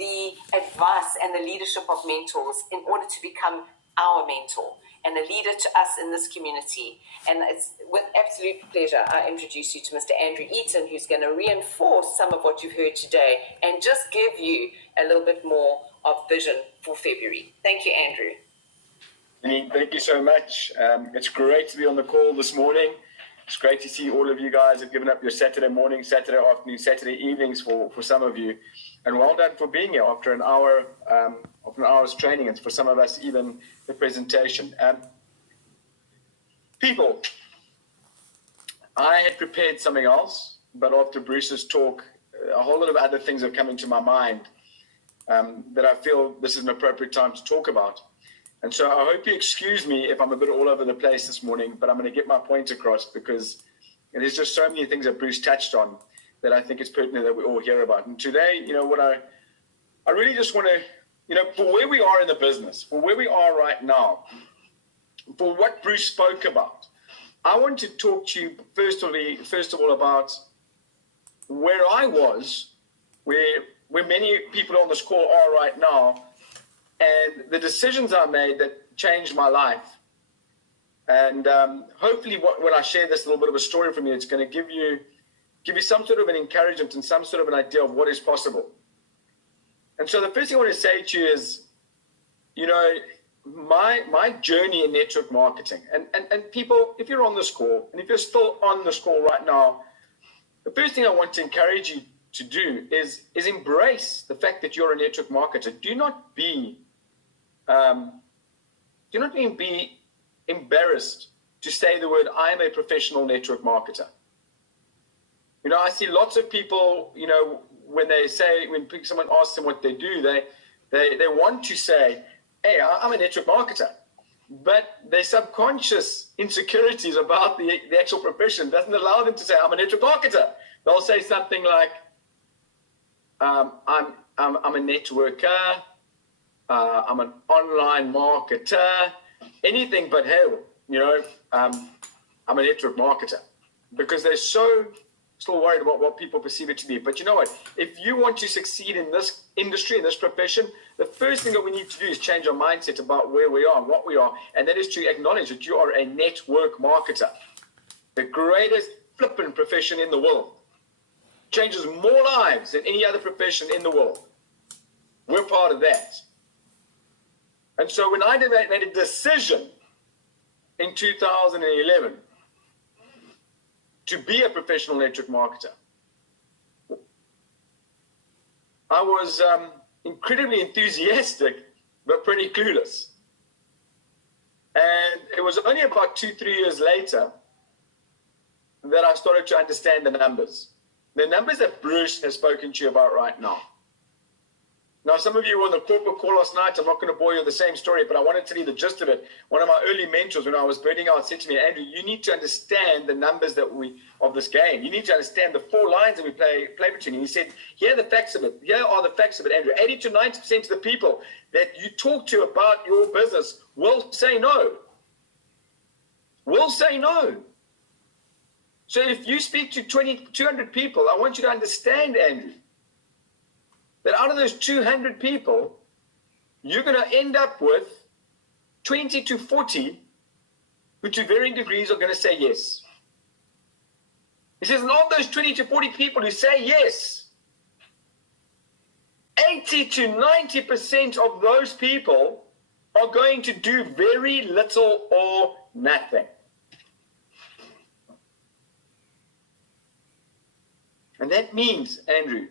the advice and the leadership of mentors in order to become our mentor and a leader to us in this community. And it's with absolute pleasure I introduce you to Mr. Andrew Eaton, who's going to reinforce some of what you've heard today and just give you a little bit more of vision for February. Thank you, Andrew. Thank you so much. It's great to be on the call this morning. It's great to see all of you guys have given up your Saturday morning, Saturday afternoon, Saturday evenings for some of you. And well done for being here after an hour's training, and for some of us even the presentation. People, I had prepared something else, but after Bruce's talk, a whole lot of other things have come into my mind that I feel this is an appropriate time to talk about. And so I hope you excuse me if I'm a bit all over the place this morning, but I'm going to get my point across because there's just so many things that Bruce touched on that I think it's pertinent that we all hear about. And today, what I really just want to, for where we are in the business, for where we are right now, for what Bruce spoke about, I want to talk to you first of all about where I was, where many people on this call are right now, and the decisions I made that changed my life. And hopefully when I share this little bit of a story from you, it's going to give you some sort of an encouragement and some sort of an idea of what is possible. And so the first thing I want to say to you is, my journey in network marketing, and people, if you're on this call, and if you're still on this call right now, the first thing I want to encourage you to do is embrace the fact that you're a network marketer. Do not be embarrassed to say the word, I'm a professional network marketer. I see lots of people, when someone asks them what they do, they want to say, hey, I'm a network marketer. But their subconscious insecurities about the actual profession doesn't allow them to say, I'm a network marketer. They'll say something like, I'm a networker, I'm an online marketer, anything but hell, I'm a network marketer, because they're so still worried about what people perceive it to be. But you know what? If you want to succeed in this industry, in this profession, the first thing that we need to do is change our mindset about where we are and what we are, and that is to acknowledge that you are a network marketer, the greatest flipping profession in the world. Changes more lives than any other profession in the world. We're part of that. And so when I made a decision in 2011 to be a professional network marketer, I was incredibly enthusiastic, but pretty clueless. And it was only about 2-3 years later that I started to understand the numbers. The numbers that Bruce has spoken to you about right now. Now, some of you were on the corporate call last night. I'm not going to bore you with the same story, but I wanted to tell you the gist of it. One of my early mentors, when I was burning out, said to me, Andrew, you need to understand the numbers of this game. You need to understand the 4 lines that we play between. And he said, here are the facts of it. Here are the facts of it, Andrew. 80 to 90% of the people that you talk to about your business will say no. Will say no. So if you speak to 200 people, I want you to understand, Andrew, that out of those 200 people, you're going to end up with 20 to 40 who to varying degrees are going to say yes. He says, and of those 20 to 40 people who say yes, 80 to 90% of those people are going to do very little or nothing. And that means, Andrew,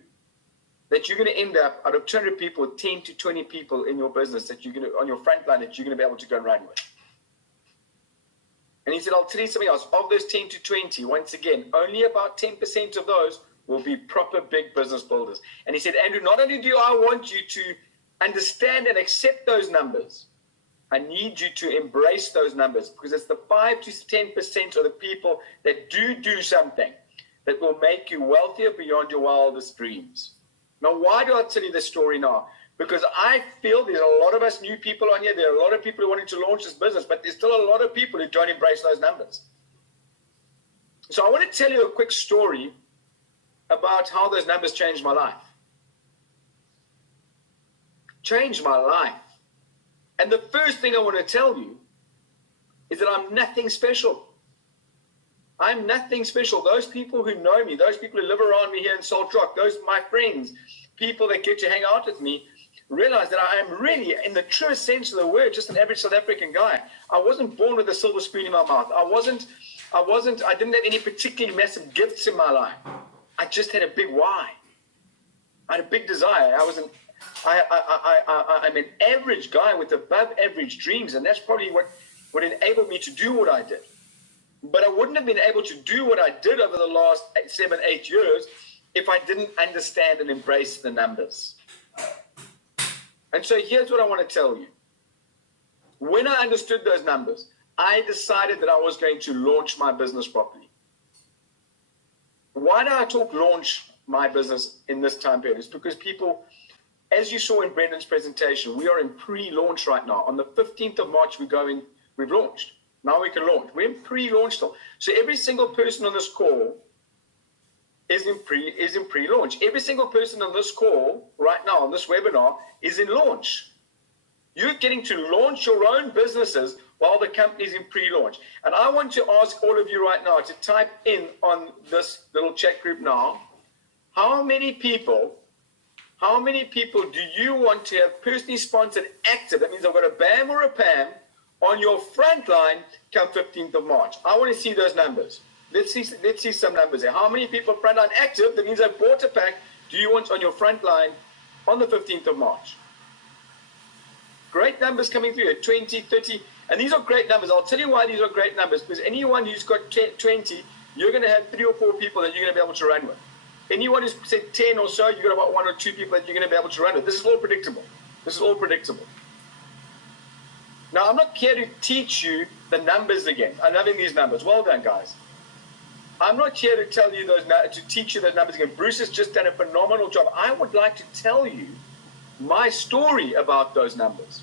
that you're going to end up out of 200 people with 10 to 20 people in your business that you're going to, on your front line, that you're going to be able to go and run with. And he said, I'll tell you something else. Of those 10 to 20, once again, only about 10% of those will be proper big business builders. And he said, Andrew, not only do I want you to understand and accept those numbers, I need you to embrace those numbers, because it's the 5 to 10% of the people that do something that will make you wealthier beyond your wildest dreams. Now, why do I tell you this story now? Because I feel there's a lot of us new people on here. There are a lot of people who wanting to launch this business, but there's still a lot of people who don't embrace those numbers. So I want to tell you a quick story about how those numbers changed my life. changed my life. And the first thing I want to tell you is that I'm nothing special. I'm nothing special. Those people who know me, those people who live around me here in Salt Rock, those my friends, people that get to hang out with me, realize that I am really, in the truest sense of the word, just an average South African guy. I wasn't born with a silver spoon in my mouth. I didn't have any particularly massive gifts in my life. I just had a big why. I had a big desire. I'm an average guy with above average dreams, and that's probably what enabled me to do what I did. But I wouldn't have been able to do what I did over the last 7-8 years if I didn't understand and embrace the numbers. And so here's what I want to tell you. When I understood those numbers, I decided that I was going to launch my business properly. Why do I talk launch my business in this time period? It's because people, as you saw in Brendan's presentation, we are in pre-launch right now. On the 15th of March, we've launched. Now we can launch. We're in pre-launch still. So every single person on this call is in pre-launch. Every single person on this call right now, on this webinar, is in launch. You're getting to launch your own businesses while the company's in pre-launch. And I want to ask all of you right now to type in on this little chat group now, how many people do you want to have personally sponsored active? That means I've got a BAM or a PAM on your front line come 15th of March. I want to see those numbers. Let's see some numbers there. How many people frontline active? That means I bought a pack. Do you want on your front line on the 15th of March? Great numbers coming through at 20, 30. And these are great numbers. I'll tell you why these are great numbers. Because anyone who's got 20, you're going to have 3 or 4 people that you're going to be able to run with. Anyone who's said 10 or so, you've got about 1 or 2 people that you're going to be able to run with. This is all predictable. Now, I'm not here to teach you the numbers again. I'm loving these numbers. Well done, guys. I'm not here to tell you to teach you those numbers again. Bruce has just done a phenomenal job. I would like to tell you my story about those numbers.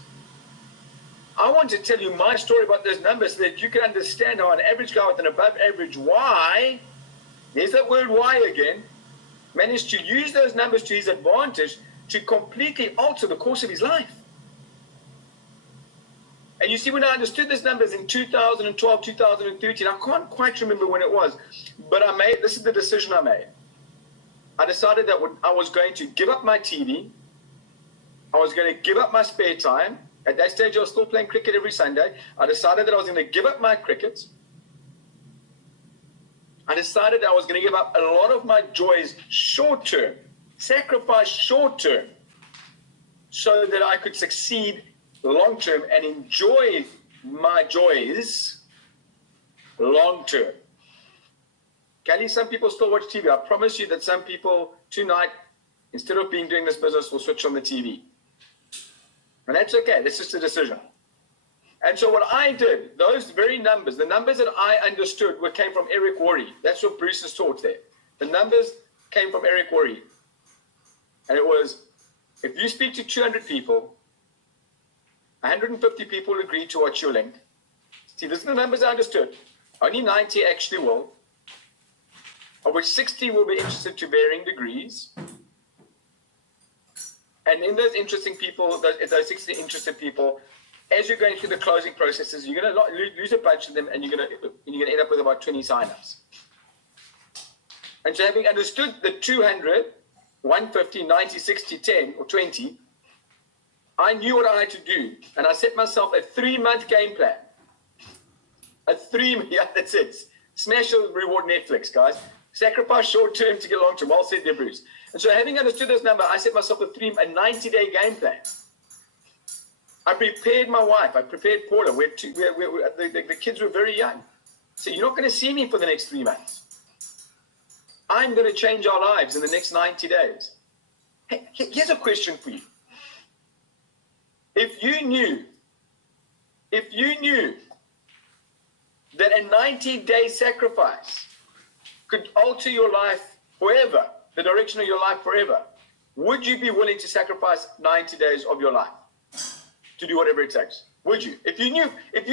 I want to tell you my story about those numbers so that you can understand how an average guy with an above average why, there's that word why again, managed to use those numbers to his advantage to completely alter the course of his life. And you see, when I understood these numbers in 2012, 2013, I can't quite remember when it was, but this is the decision I made. I decided that I was going to give up my TV. I was going to give up my spare time. At that stage, I was still playing cricket every Sunday. I decided that I was going to give up my cricket. I decided that I was going to give up a lot of my joys short-term, sacrifice short-term, so that I could succeed long-term and enjoy my joys long-term. Kelly, some people still watch TV. I promise you that some people tonight, instead of doing this business, will switch on the TV. And that's okay. That's just a decision. And so what I did, those very numbers, the numbers that I understood came from Eric Worre. That's what Bruce has taught there. The numbers came from Eric Worre. And it was, if you speak to 200 people, 150 people will agree to watch your link. See, these are the numbers I understood. Only 90 actually will, of which 60 will be interested to varying degrees. And in those interesting people, those 60 interested people, as you're going through the closing processes, you're going to lose a bunch of them, and you're going to end up with about 20 signups. And so, having understood the 200, 150, 90, 60, 10, or 20, I knew what I had to do, and I set myself a 3-month game plan. That's it. Smash the reward Netflix, guys. Sacrifice short-term to get long-term. Well said there, Bruce. And so, having understood this number, I set myself a 90-day game plan. I prepared my wife. I prepared Paula. The kids were very young. So you're not going to see me for the next 3 months. I'm going to change our lives in the next 90 days. Hey, here's a question for you. If you knew that a 90-day sacrifice could alter your life forever, the direction of your life forever, would you be willing to sacrifice 90 days of your life to do whatever it takes? Would you? If you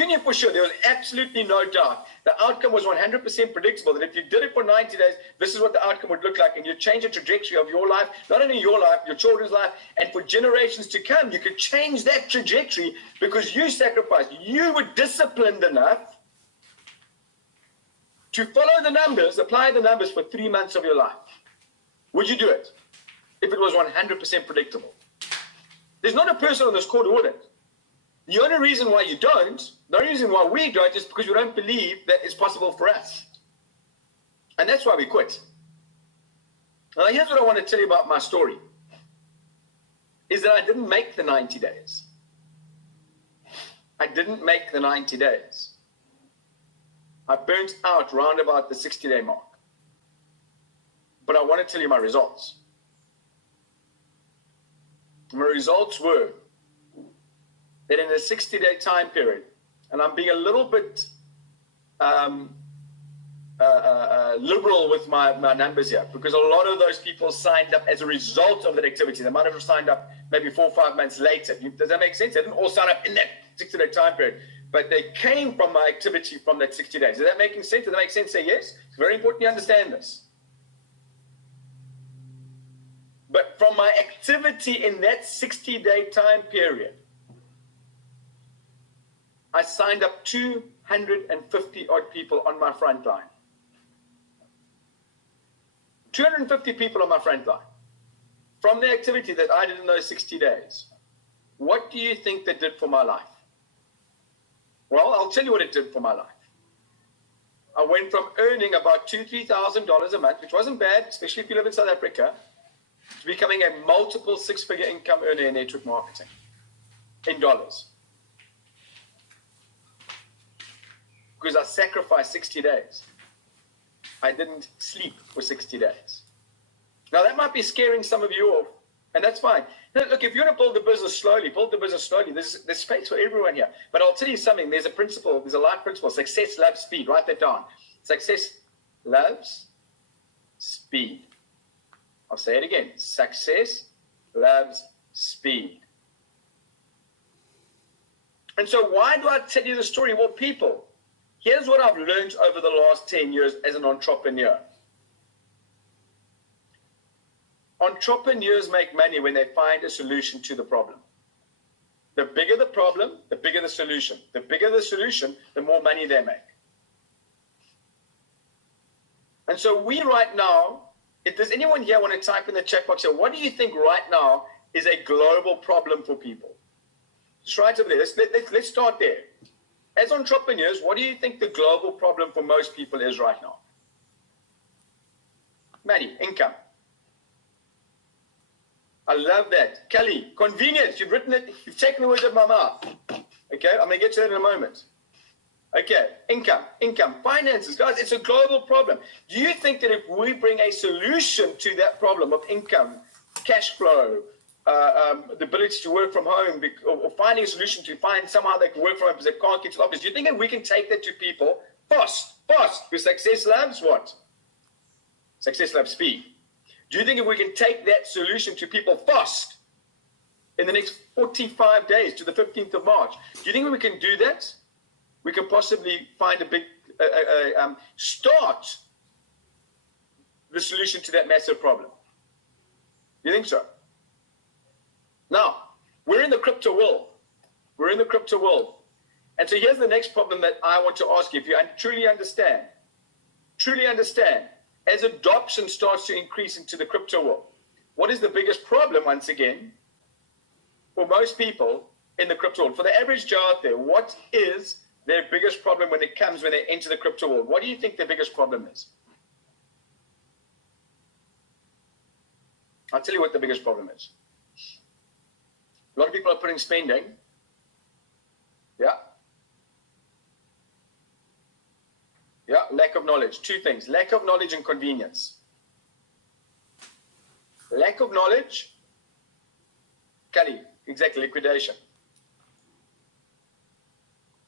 knew for sure, there was absolutely no doubt, the outcome was 100% predictable, that if you did it for 90 days, this is what the outcome would look like, and you change the trajectory of your life, not only your life, your children's life, and for generations to come, you could change that trajectory because you sacrificed. You were disciplined enough to follow the numbers, apply the numbers for 3 months of your life. Would you do it if it was 100% predictable? There's not a person on this call who wouldn't. The only reason why you don't, the only reason why we don't, is because we don't believe that it's possible for us. And that's why we quit. Now, here's what I want to tell you about my story, is that I didn't make the 90 days. I didn't make the 90 days. I burnt out round about the 60-day mark. But I want to tell you my results. My results were that in a 60-day time period, and I'm being a little bit liberal with my numbers here, because a lot of those people signed up as a result of that activity. They might have signed up maybe 4 or 5 months later. Does that make sense? They didn't all sign up in that 60-day time period, but they came from my activity from that 60 days. Is that making sense? Does that make sense? Say yes. It's very important you understand this. But from my activity in that 60-day time period, I signed up 250 odd people on my front line. 250 people on my front line. From the activity that I did in those 60 days. What do you think that did for my life? Well, I'll tell you what it did for my life. I went from earning about $2,000 to $3,000 a month, which wasn't bad, especially if you live in South Africa, to becoming a multiple 6-figure income earner in network marketing in dollars. Because I sacrificed 60 days. I didn't sleep for 60 days. Now, that might be scaring some of you off, and that's fine. Now, look, if you want to build the business slowly, build the business slowly. There's space for everyone here. But I'll tell you something. There's a principle. There's a life principle. Success loves speed. Write that down. Success loves speed. I'll say it again. Success loves speed. And so why do I tell you the story? Well, people, here's what I've learned over the last 10 years as an entrepreneur. Entrepreneurs make money when they find a solution to the problem. The bigger the problem, the bigger the solution. The bigger the solution, the more money they make. And so we right now, if there's anyone here want to type in the chat box here, what do you think right now is a global problem for people? Just write over there. Let's start there. As entrepreneurs, what do you think the global problem for most people is right now? Money, income. I love that. Kelly, convenience. You've written it. You've taken the words out of my mouth. Okay, I'm going to get to that in a moment. Okay, income, finances. Guys, it's a global problem. Do you think that if we bring a solution to that problem of income, cash flow, the ability to work from home, or finding a solution to find somehow they can work from home because they can't get to the office, do you think that we can take that to people fast? Because success loves what? Success loves speed. Do you think if we can take that solution to people fast in the next 45 days to the 15th of March, do you think we can do that? We can possibly find a big, start the solution to that massive problem. Do you think so? Now, we're in the crypto world. And so here's the next problem that I want to ask you. If you truly understand, as adoption starts to increase into the crypto world, what is the biggest problem, once again, for most people in the crypto world? For the average Joe out there, what is their biggest problem when they enter the crypto world? What do you think their biggest problem is? I'll tell you what the biggest problem is. A lot of people are putting spending. Yeah, lack of knowledge. Two things: lack of knowledge and convenience. Lack of knowledge, Kelly, exactly, liquidation.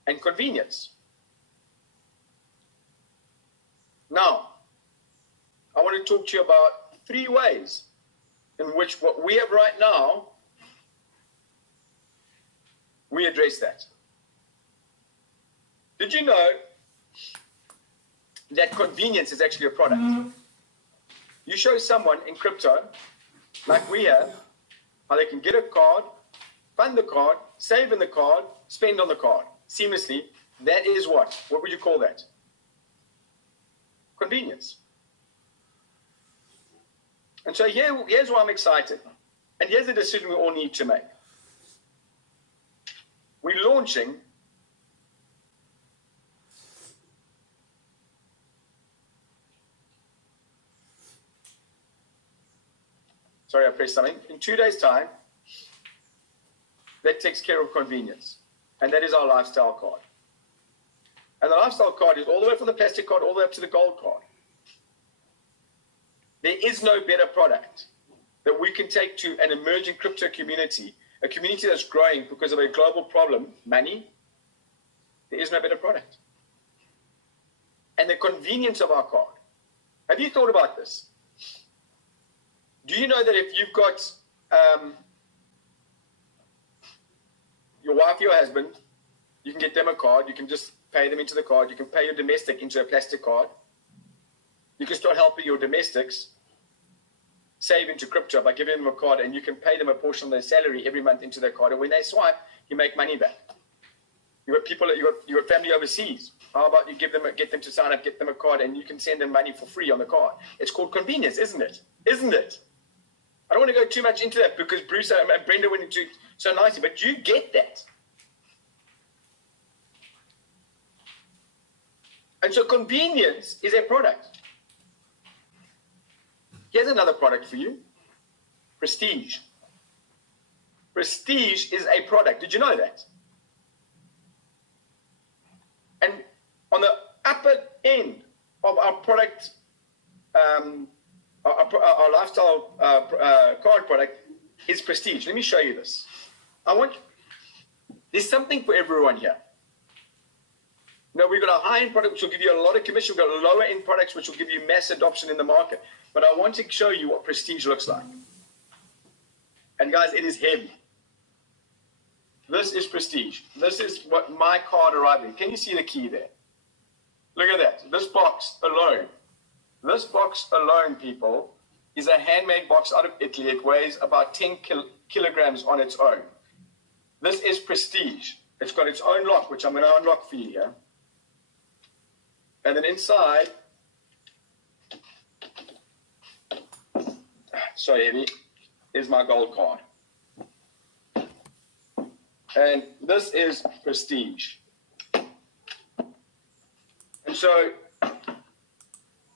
And convenience. Now, I want to talk to you about 3 ways in which what we have right now, we address that. Did you know that convenience is actually a product? You show someone in crypto, like we have, how they can get a card, fund the card, save in the card, spend on the card seamlessly. That is what? What would you call that? Convenience. And so here's why I'm excited. And here's the decision we all need to make. We're launching sorry, I pressed something. In 2 days' time, that takes care of convenience. And that is our lifestyle card. And the lifestyle card is all the way from the plastic card all the way up to the gold card. There is no better product that we can take to an emerging crypto community, a community that's growing because of a global problem, money. There is no better product. And the convenience of our card. Have you thought about this? Do you know that if you've got your wife or your husband, you can get them a card, you can just pay them into the card, you can pay your domestic into a plastic card, you can start helping your domestics save into crypto by giving them a card, and you can pay them a portion of their salary every month into their card, and when they swipe, you make money back. You got people, you got family overseas. How about you get them to sign up, get them a card, and you can send them money for free on the card? It's called convenience, isn't it? Isn't it? I don't want to go too much into that because Bruce and Brenda went into it so nicely, but you get that. And so convenience is a product. Here's another product for you. Prestige. Prestige is a product. Did you know that? And on the upper end of our product, our lifestyle card product is Prestige. Let me show you this. There's something for everyone here. Now, we've got a high-end product which will give you a lot of commission. We've got lower-end products which will give you mass adoption in the market. But I want to show you what Prestige looks like. And guys, it is heavy. This is Prestige. This is what my card arrived in. Can you see the key there? Look at that. This box alone, people, is a handmade box out of Italy. It weighs about 10 kilograms on its own. This is Prestige. It's got its own lock, which I'm going to unlock for you here. And then inside, so heavy, is my gold card. And this is Prestige. And so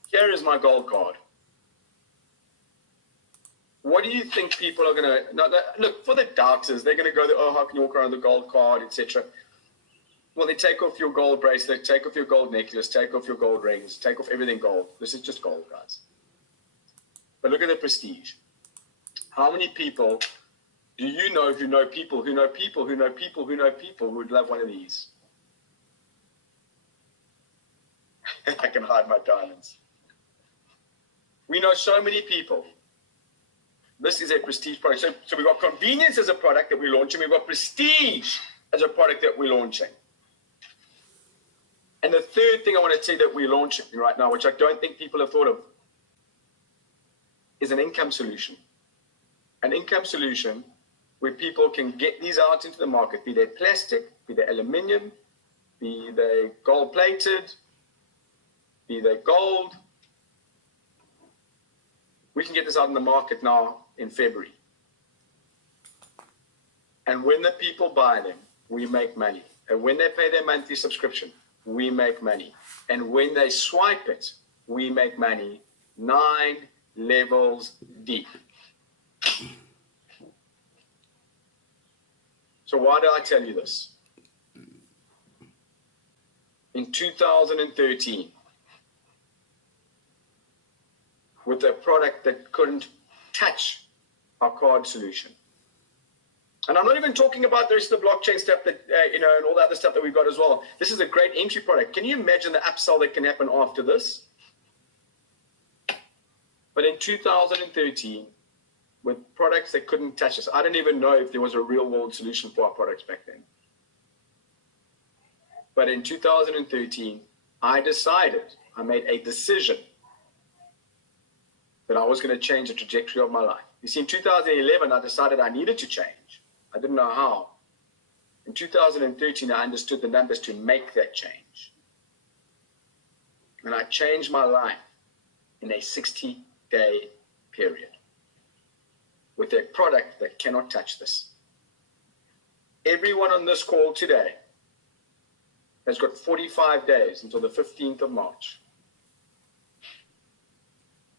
here is my gold card. What do you think people are going to... Look, for the doubters, they're going to go, oh, how can you walk around the gold card, etc. Well, they take off your gold bracelet, take off your gold necklace, take off your gold rings, take off everything gold. This is just gold, guys. But look at the Prestige. How many people do you know who know people who know people who know people who know people who would love one of these? I can hide my diamonds. We know so many people. This is a Prestige product. So we've got convenience as a product that we're launching. We've got Prestige as a product that we're launching. And the third thing I want to tell you that we're launching right now, which I don't think people have thought of, is an income solution. An income solution where people can get these out into the market, be they plastic, be they aluminium, be they gold-plated, be they gold. We can get this out in the market now in February. And when the people buy them, we make money. And when they pay their monthly subscription, we make money. And when they swipe it, we make money 9 levels deep. So why do I tell you this? In 2013, with a product that couldn't touch our card solution. And I'm not even talking about the rest of the blockchain stuff that, and all the other stuff that we've got as well. This is a great entry product. Can you imagine the upsell that can happen after this? But in 2013, with products that couldn't touch us, I don't even know if there was a real world solution for our products back then. But in 2013, I made a decision that I was going to change the trajectory of my life. You see, in 2011, I decided I needed to change. I didn't know how. In 2013, I understood the numbers to make that change. And I changed my life in a 60-day period with a product that cannot touch this. Everyone on this call today has got 45 days until the 15th of March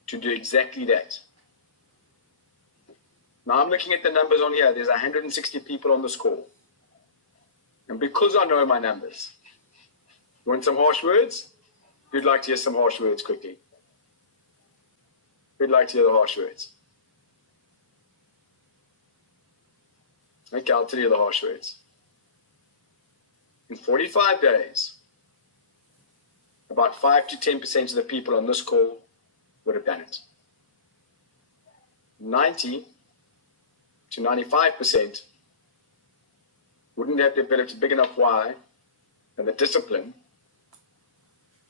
to do exactly that. Now I'm looking at the numbers on here. There's 160 people on this call. And because I know my numbers, you want some harsh words? Who'd like to hear some harsh words quickly? Who'd like to hear the harsh words? Okay, I'll tell you the harsh words. In 45 days, about 5 to 10% of the people on this call would have done it. 90 to 95% wouldn't have developed a big enough why and the discipline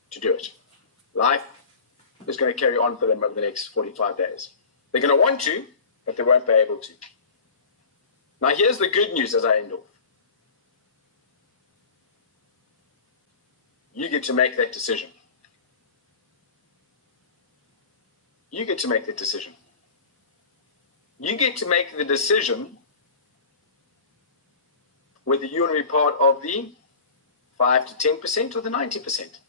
to do it. Life is going to carry on for them over the next 45 days. They're going to want to, but they won't be able to. Now here's the good news as I end off. You get to make that decision. You get to make that decision. You get to make the decision whether you want to be part of the 5 to 10% or the 90%.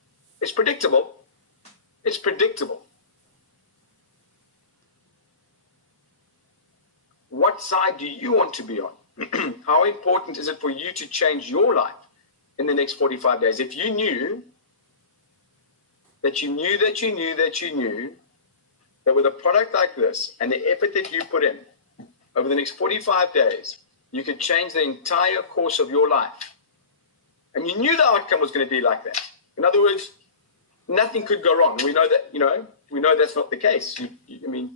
It's predictable. It's predictable. What side do you want to be on? How important is it for you to change your life in the next 45 days? If you knew that with a product like this and the effort that you put in over the next 45 days, you could change the entire course of your life. And you knew the outcome was going to be like that. In other words, nothing could go wrong. We know that, we know that's not the case. You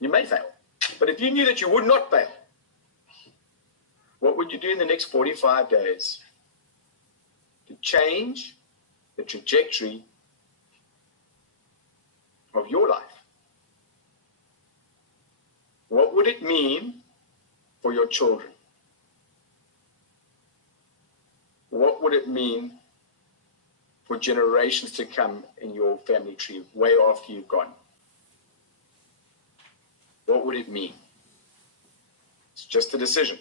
may fail. But if you knew that you would not fail, what would you do in the next 45 days to change the trajectory of your life? What would it mean for your children? What would it mean for generations to come in your family tree way after you've gone? What would it mean? It's just a decision.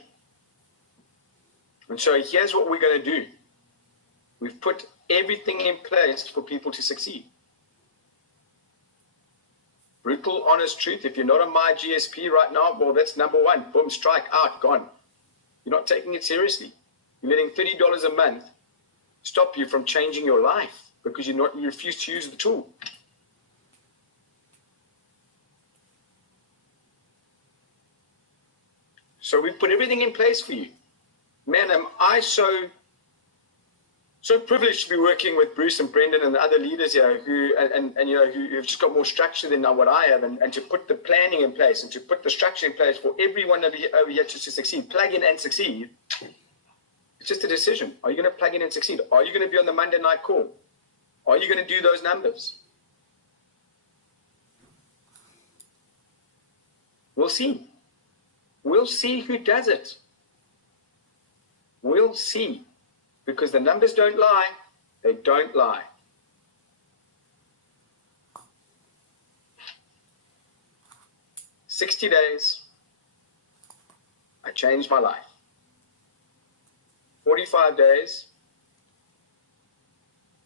And so here's what we're going to do. We've put everything in place for people to succeed. Brutal, honest truth. If you're not on my GSP right now, well, that's number one. Boom, strike, out, gone. You're not taking it seriously. You're letting $30 a month stop you from changing your life because you refuse to use the tool. So we've put everything in place for you. Man, am I so privileged to be working with Bruce and Brendan and the other leaders here who've just got more structure than what I have, and to put the planning in place and to put the structure in place for everyone over here to succeed, plug in and succeed. It's just a decision. Are you going to plug in and succeed? Are you going to be on the Monday night call? Are you going to do those numbers? We'll see. We'll see who does it. We'll see. Because the numbers don't lie. They don't lie. "60 days, I changed my life. 45 days,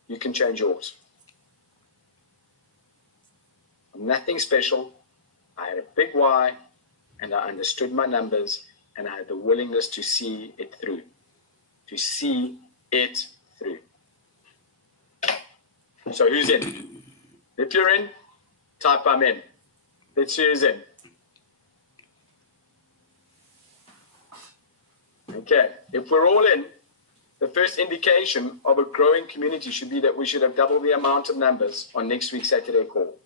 you can change yours. I'm nothing special. I had a big why, and I understood my numbers, and I had the willingness to see it through. To see it through." So who's in? If you're in, type "I'm in." Let's see who's in. Okay, if we're all in, the first indication of a growing community should be that we should have double the amount of numbers on next week's Saturday call.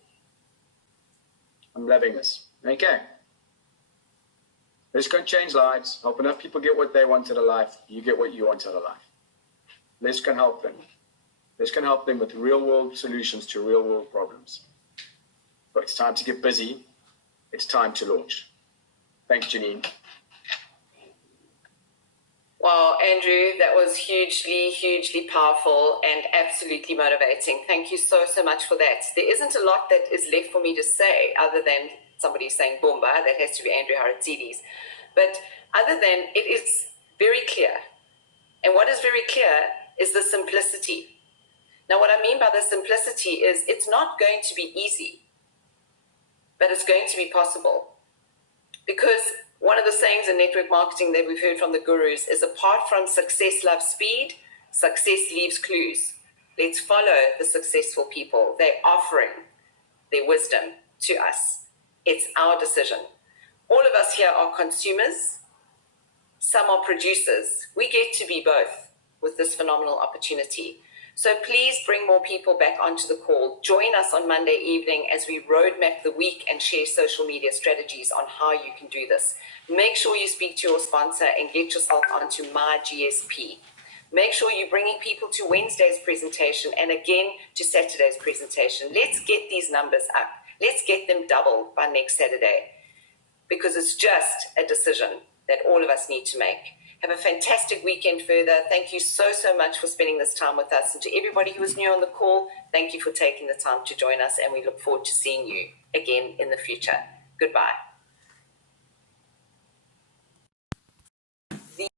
I'm loving this. Okay. Let's go and change lives. Help enough people get what they want out of life. You get what you want out of life. Let's can help them. Let's can help them with real world solutions to real world problems. But it's time to get busy. It's time to launch. Thanks, Janine. Wow, Andrew, that was hugely, hugely powerful and absolutely motivating. Thank you so, so much for that. There isn't a lot that is left for me to say other than somebody saying Boomba. That has to be Andrew Haratzidis. But other than it is very clear. And what is very clear is the simplicity. Now, what I mean by the simplicity is it's not going to be easy, but it's going to be possible. Because one of the sayings in network marketing that we've heard from the gurus is apart from success loves speed, success leaves clues. Let's follow the successful people. They're offering their wisdom to us. It's our decision. All of us here are consumers. Some are producers. We get to be both with this phenomenal opportunity. So please bring more people back onto the call. Join us on Monday evening as we roadmap the week and share social media strategies on how you can do this. Make sure you speak to your sponsor and get yourself onto my GSP. Make sure you're bringing people to Wednesday's presentation and again to Saturday's presentation. Let's get these numbers up. Let's get them doubled by next Saturday, because it's just a decision that all of us need to make. Have a fantastic weekend further. Thank you so, so much for spending this time with us. And to everybody who was new on the call, thank you for taking the time to join us. And we look forward to seeing you again in the future. Goodbye.